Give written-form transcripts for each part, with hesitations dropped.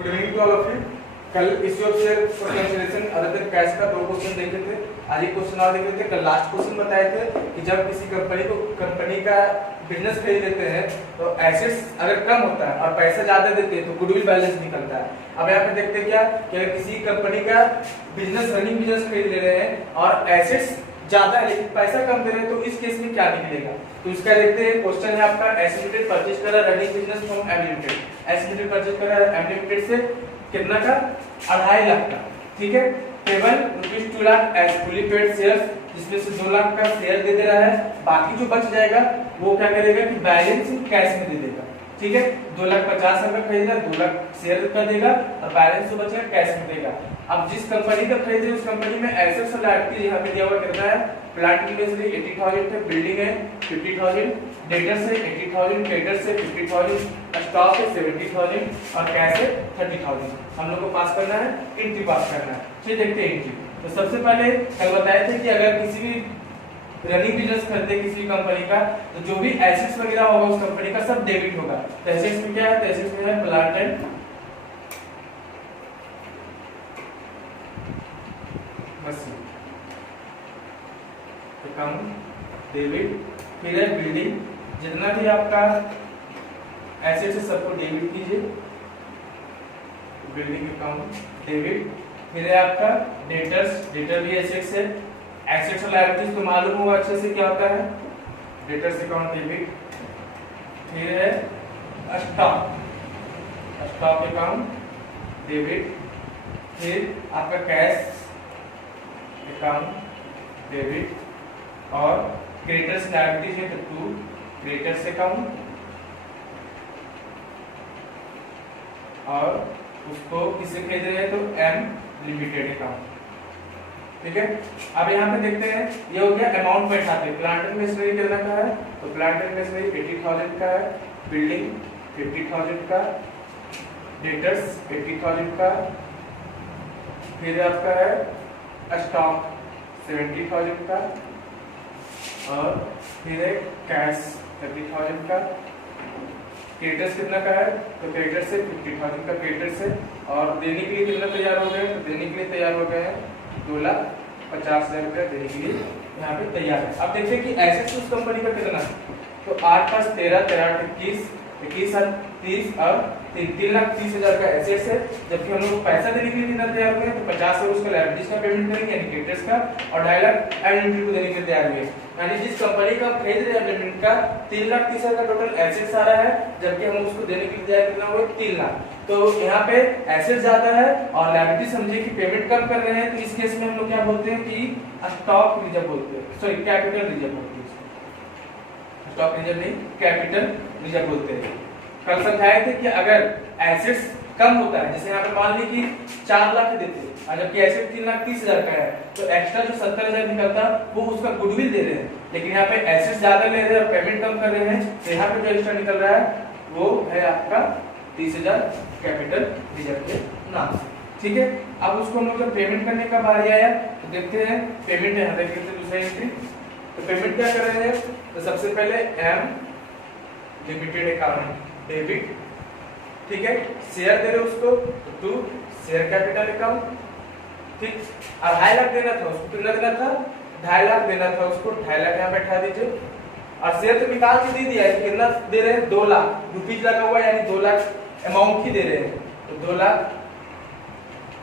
Good evening to all of you. कल issue of share for cancellation other than cash का 2 question देखे थे। आज एक क्वेश्चन और देखे थे। कल लास्ट क्वेश्चन बताए थे कि जब किसी कंपनी का बिजनेस खरीद लेते हैं तो एसेट्स अगर कम होता है और पैसा ज्यादा देते हैं तो गुडविल बैलेंस निकलता है। अब यहाँ पे देखते हैं क्या कि अगर किसी कंपनी का रनिंग बिजनेस खरीद ले रहे हैं और एसेट्स ज्यादा है लेकिन पैसा कम दे रहे हैं तो इस केस में क्या निकलेगा। तो इसका देखते हैं। क्वेश्चन है आपका एस्टिमेटेड परचेज करा running business from M limited. Estimated purchase करा एम लिमिटेड से कितना का 2.5 लाख का। ठीक है। केवल ₹2 lakh as fully paid shares जिसमें से 2 लाख का शेयर दे रहा है। बाकी जो बच जाएगा वो क्या करेगा कि बैलेंस कैश में दे देगा। ठीक है। 2,50,000 का खरीदा 2 लाख शेयर का देगा और बैलेंस जो बचेगा कैश में देगा। अब जिस कंपनी का खरीदे उस कंपनी में एसेट्स और लायबिलिटी यहाँ पे दिया हुआ कितना है। प्लांट इन्वेंटरी 80,000 है, बिल्डिंग है 50,000, डेटर्स है 80,000, क्रेडिटर्स है 50,000, स्टॉक है 70,000 और कैश है 30,000। हम लोग को पास करना है, एंट्री पास करना है। चलिए देखते हैं एंट्री। तो सबसे पहले कल बताए थे कि अगर किसी भी रनिंग बिजनेस खरीदे किसी कंपनी का तो जो भी एसेट्स वगैरह होगा उस कंपनी का सब डेबिट होगा। तो एसेट्स में क्या है? तो एसेट्स में है plant and machine, account debit, फिर है बिल्डिंग। जितना भी आपका एसेट्स है सबको डेबिट कीजिए, बिल्डिंग अकाउंट डेबिट। फिर है आपका डेटर्स, डेटर भी एसेट्स है। एसेट्स और लायबिलिटीज तो मालूम होगा अच्छे से क्या होता है, डेटर्स अकाउंट डेबिट। फिर है स्टॉक, स्टॉक अकाउंट डेबिट। फिर आपका कैश अकाउंट डेबिट और क्रेडिटर्स लायबिलिटीज है तो 2 क्रेडिटर्स अकाउंट और उसको किसे खरीद रहे हैं तो एम लिमिटेड अकाउंट। ठीक है। अब यहाँ पे देखते हैं ये हो गया अमाउंट बैठाते। प्लांट एंड मशीनरी कितना का है तो प्लांट एंड मशीनरी 80,000 का है, बिल्डिंग 50,000 का, डेटर्स 80,000 का, फिर आपका है स्टॉक 70,000 का और फिर है कैश 30,000 का। क्रेडिटर्स कितना का है तो क्रेडिटर्स से 50,000 का क्रेडिटर्स है और देने के लिए कितना तैयार हो गए तो देने के लिए तैयार हो गए हैं 2,50,000 रुपया देने के लिए यहाँ पे तैयार है। अब देखते हैं कि एसेट्स उस कंपनी का कितना है तो 8 + 13, 13 × 21, 21 × 30 और 3,30,000 का एसेट्स है। जबकि हम लोग पैसा देने के लिए कितना तैयार हुए तो 50 और उसका लायबिलिटीज का पेमेंट करेंगे यानी क्रेडिटर्स का और 2.5 लाख एनएमटी को देने के लिए तैयार हुए। यानी जिस कंपनी का हम खरीद रहे हैं लिमिटेड का 3,30,000 का टोटल एसेट्स आ रहा है जबकि हम उसको देने के लिए तैयार कितना हुआ 3 लाख। तो यहाँ पे एसेट्स ज्यादा है और लायबिलिटी समझिए कि पेमेंट कम कर रहे हैं तो इस केस में हम लोग क्या बोलते हैं कि स्टॉक रिजर्व बोलते हैं, सॉरी कैपिटल रिजर्व बोलते हैं। स्टॉक रिजर्व नहीं कैपिटल रिजर्व बोलते हैं। कल समझाए थे कि अगर एसेट्स कम होता है जैसे यहाँ पे मान ली कि 4 लाख देते और जबकि एसेट 3,30,000 का है तो एक्स्ट्रा जो 70,000 निकलता वो उसका गुडविल दे रहे हैं। लेकिन यहाँ पे एसेट्स ज्यादा ले रहे हैं और पेमेंट कम कर रहे हैं तो यहाँ पे जो एक्स्ट्रा निकल रहा है वो है आपका 30,000 कैपिटल रिजर्व के नाम से। ठीक है। अब उसको हम लोग जब पेमेंट करने का बारी आया तो देखते हैं पेमेंट यहाँ देख लेते हैं दूसरा एंट्री। तो पेमेंट क्या कर रहे हैं तो सबसे पहले एम लिमिटेड अकाउंट डेबिट। ठीक है। शेयर दे रहे उसको तो 2 शेयर कैपिटल अकाउंट। ठीक। 2.5 लाख देना था उसको, कितना देना था 2.5 लाख देना था उसको, 2.5 लाख यहाँ बैठा दीजिए और शेयर तो निकाल के दे दिया है। कितना दे रहे हैं 2 लाख रुपीज लगा हुआ यानी 2 लाख अमाउंट ही दे रहे हैं तो 2 लाख।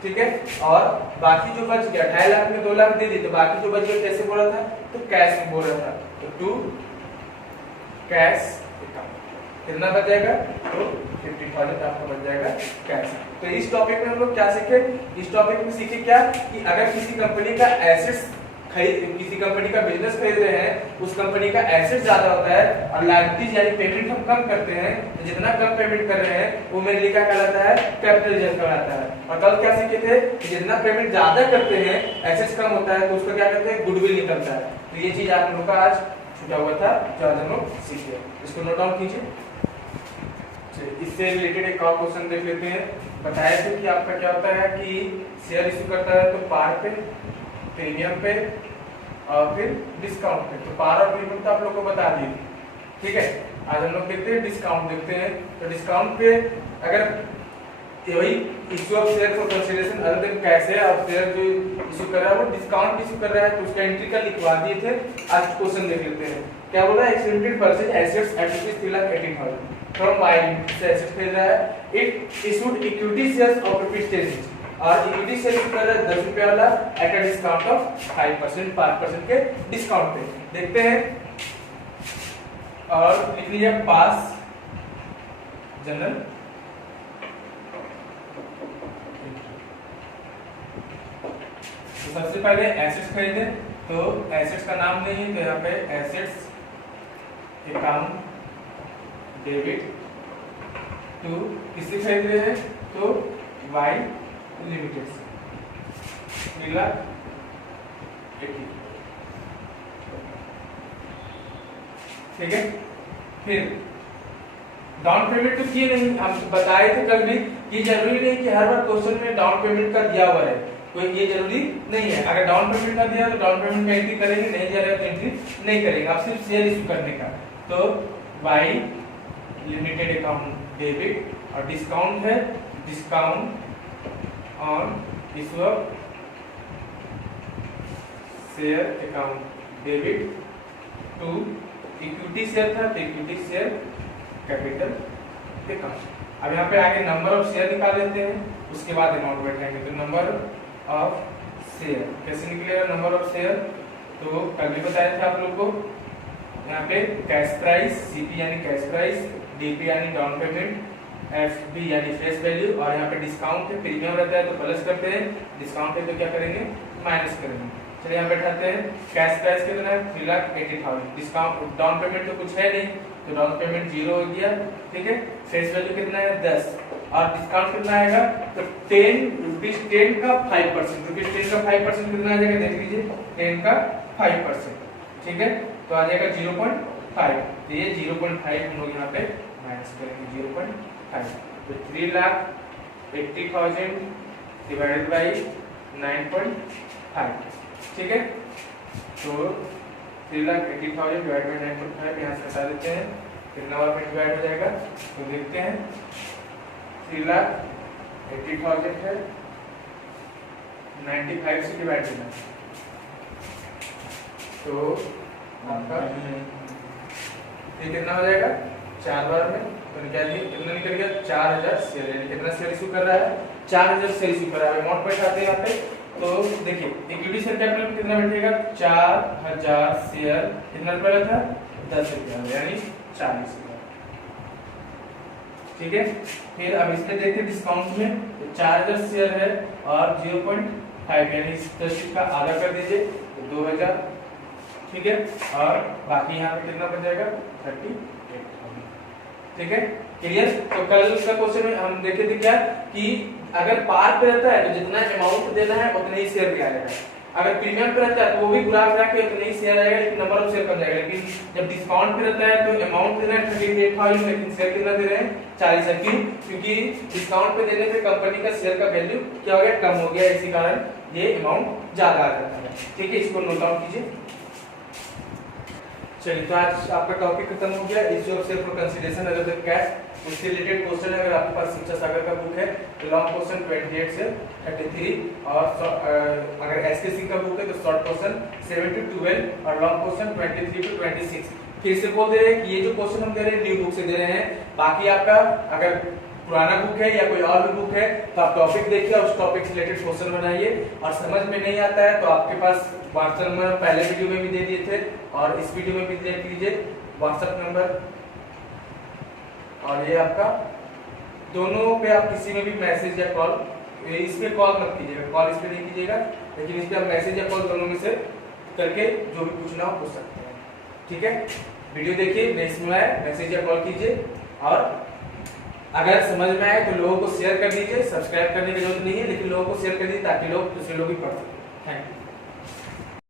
ठीक है। और बाकी जो बच गया 2.5 लाख में 2 लाख दे दी तो बाकी जो बच गया कैसे बोला था तो कैश में बोला था तो 2 कैश अकाउंट। कितना बच जाएगा तो 50,000 आपका बच जाएगा कैश। तो इस टॉपिक में हम लोग क्या सीखे, इस टॉपिक में सीखे क्या कि अगर किसी कंपनी का एसेट्स किसी कंपनी का बिजनेस खरीद रहे हैं उस कंपनी का एसेट ज्यादा होता है और लायबिलिटीज यानी पेमेंट हम कम करते हैं तो जितना कम पेमेंट कर रहे हैं वो मेरे लिए क्या कहलाता है कैपिटल रिजर्व कहलाता है। और कल क्या सीखे थे कि जितना पेमेंट ज्यादा करते हैं एसेट्स कम होता है तो उसका क्या कहते हैं गुडविल निकलता है। तो ये चीज आप लोगों का आज छूटा हुआ था जो आज हम लोग सीखे, इसको नोट डाउन कीजिए। इससे रिलेटेड एक और क्वेश्चन देख लेते हैं। बताया थे कि आपका क्या होता है कि शेयर इशू करता है तो पार पे, प्रीमियम पे और फिर डिस्काउंट पे। तो पार और प्रीमियम तो आप लोग को बता दी। ठीक है। आज हम लोग देखते हैं डिस्काउंट देखते हैं। तो डिस्काउंट पे अगर ये वही issue of share for consideration other than cash है, और शेयर जो इशू कर रहा है वो डिस्काउंट इशू कर रहा है, तो उसका एंट्री का लिखवा दिए थे। आज क्वेश्चन देख लेते हैं क्या बोला है। Expanded purchase assets at ₹3,18,000 from Y से एसेट खरीद रहा है। It issued equity shares of ₹10 और इक्विटी शेयर इशू कर रहा है ₹10 वाला एट अ डिस्काउंट ऑफ 5% के डिस्काउंट पे। देखते हैं और लिख लीजिए पास जनरल। तो सबसे पहले एसेट्स खरीदे, तो एसेट्स का नाम नहीं है तो यहाँ पे एसेट्स अकाउंट डेबिट टू किससे खरीद रहे हैं, तो वाई लिमिटेड से 3,80,000। ठीक है, फिर डाउन पेमेंट तो किए नहीं, हम बताए थे कल भी कि जरूरी नहीं कि हर बार क्वेश्चन में डाउन पेमेंट का दिया हुआ है, कोई ये जरूरी नहीं है। अगर डाउन पेमेंट का दिया तो डाउन पेमेंट का एंट्री करेंगे, नहीं दिया तो एंट्री नहीं करेंगे, आप सिर्फ शेयर इशू करने का। तो वाई लिमिटेड अकाउंट डेबिट और डिस्काउंट है discount on issue of share account debit to equity share था तो इक्विटी शेयर कैपिटल अकाउंट। अब यहाँ पे आगे नंबर ऑफ शेयर निकाल लेते हैं, उसके बाद अमाउंट बैठाएंगे। तो नंबर ऑफ शेयर कैसे निकलेगा, नंबर ऑफ शेयर तो कल भी बताया था आप लोग को। यहाँ पे कैश प्राइस, सीपी यानी कैश प्राइस, डीपी यानी डाउन पेमेंट, एफबी यानी फेस वैल्यू, और यहाँ पे डिस्काउंट है, प्रीमियम रहता है तो प्लस करते हैं, डिस्काउंट है तो क्या करेंगे माइनस करेंगे। चलिए यहाँ बैठाते हैं। कैश प्राइस कितना है 3,80,000, डिस्काउंट डाउन पेमेंट तो कुछ है नहीं तो डाउन पेमेंट 0 हो गया। ठीक है, फेस वैल्यू कितना है 10 और डिस्काउंट कितना आएगा तो ₹10 का 5%, ₹10 का 5% कितना आ जाएगा देख लीजिए, 10 का 5%। ठीक है, तो आ जाएगा 0.5, तो ये 0.5 हम लोग यहाँ पे माइनस करेंगे 0.5, तो 3,80,000 डिवाइडेड बाई 9.5। ठीक है, तो 3,80,000 डिवाइड बाई 9.5 यहाँ से हटा देते हैं, कितना बार में डिवाइड हो जाएगा तो देखते हैं। 3,80,000 है 95 से डिवाइड करना तो आपका ये कितना हो जाएगा 4 बार में, तो कितना निकल गया 4,000 शेयर। यानी कितना शेयर इशू कर रहा है 4,000 शेयर इशू कर रहा है। अमाउंट बैठाते हैं यहाँ पे, तो देखिए इक्विटी शेयर कैपिटल कितना बैठेगा 4,000 शेयर, कितना रुपया था 10 रुपया, यानी 40,000। ठीक है, फिर अब इस पे देखते हैं डिस्काउंट में, तो 4,000 शेयर है और 0.5 यानी इस 10 का आधा कर दीजिए तो 2,000। ठीक है, और बाकी यहाँ पे कितना बच जाएगा 38,000। ठीक है, क्लियर। तो कल का क्वेश्चन में हम देखे थे क्या कि अगर पार पे रहता है तो जितना अमाउंट देना है उतने ही शेयर भी आएगा, अगर प्रीमियम पे रहता है तो वो भी घुरा घुरा के उतने ही शेयर आएगा, लेकिन नंबर ऑफ शेयर कम जाएगा। लेकिन जब डिस्काउंट पे रहता है तो अमाउंट देना है 38,000, लेकिन शेयर कितना दे रहे हैं 40,000। क्यों? क्योंकि डिस्काउंट पे देने से कंपनी का शेयर का वैल्यू क्या हो गया कम हो गया, इसी कारण ये अमाउंट ज्यादा आ जाता है। ठीक है, इसको नोट डाउन कीजिए। चलिए, तो आज आपका टॉपिक खत्म हो गया, issue of share for consideration other than cash. उससे रिलेटेड क्वेश्चन है, अगर आपके पास शिक्षा सागर का बुक है तो लॉन्ग क्वेश्चन 28 से 33, और अगर एसकेसी का बुक है तो शॉर्ट क्वेश्चन 7 to 12 और लॉन्ग क्वेश्चन 23 to 26। फिर से बोल दे रहे हैं कि ये जो क्वेश्चन हम दे रहे हैं न्यू बुक से दे रहे हैं, बाकी आपका अगर पुराना बुक है या कोई और भी बुक है तो आप टॉपिक देखिए और उस टॉपिक से रिलेटेड क्वेश्चन बनाइए, और समझ में नहीं आता है तो आपके पास व्हाट्सएप नंबर पहले वीडियो में भी दे दिए थे और इस वीडियो में भी देख लीजिए व्हाट्सएप नंबर, और ये आपका दोनों पे आप किसी में भी मैसेज या कॉल, इस पे कॉल मत कीजिएगा, कॉल इस पे नहीं कीजिएगा, लेकिन इस पे आप मैसेज या कॉल दोनों में से करके जो भी पूछना हो पूछ सकते हैं। ठीक है, वीडियो देखिए, नहीं समझ में आए मैसेज या कॉल कीजिए, और अगर समझ में आए तो लोगों को शेयर कर दीजिए। सब्सक्राइब करने की जरूरत नहीं है, लेकिन लोगों को शेयर कर दीजिए ताकि लोग दूसरे लोग भी पढ़ सकें। Thank you.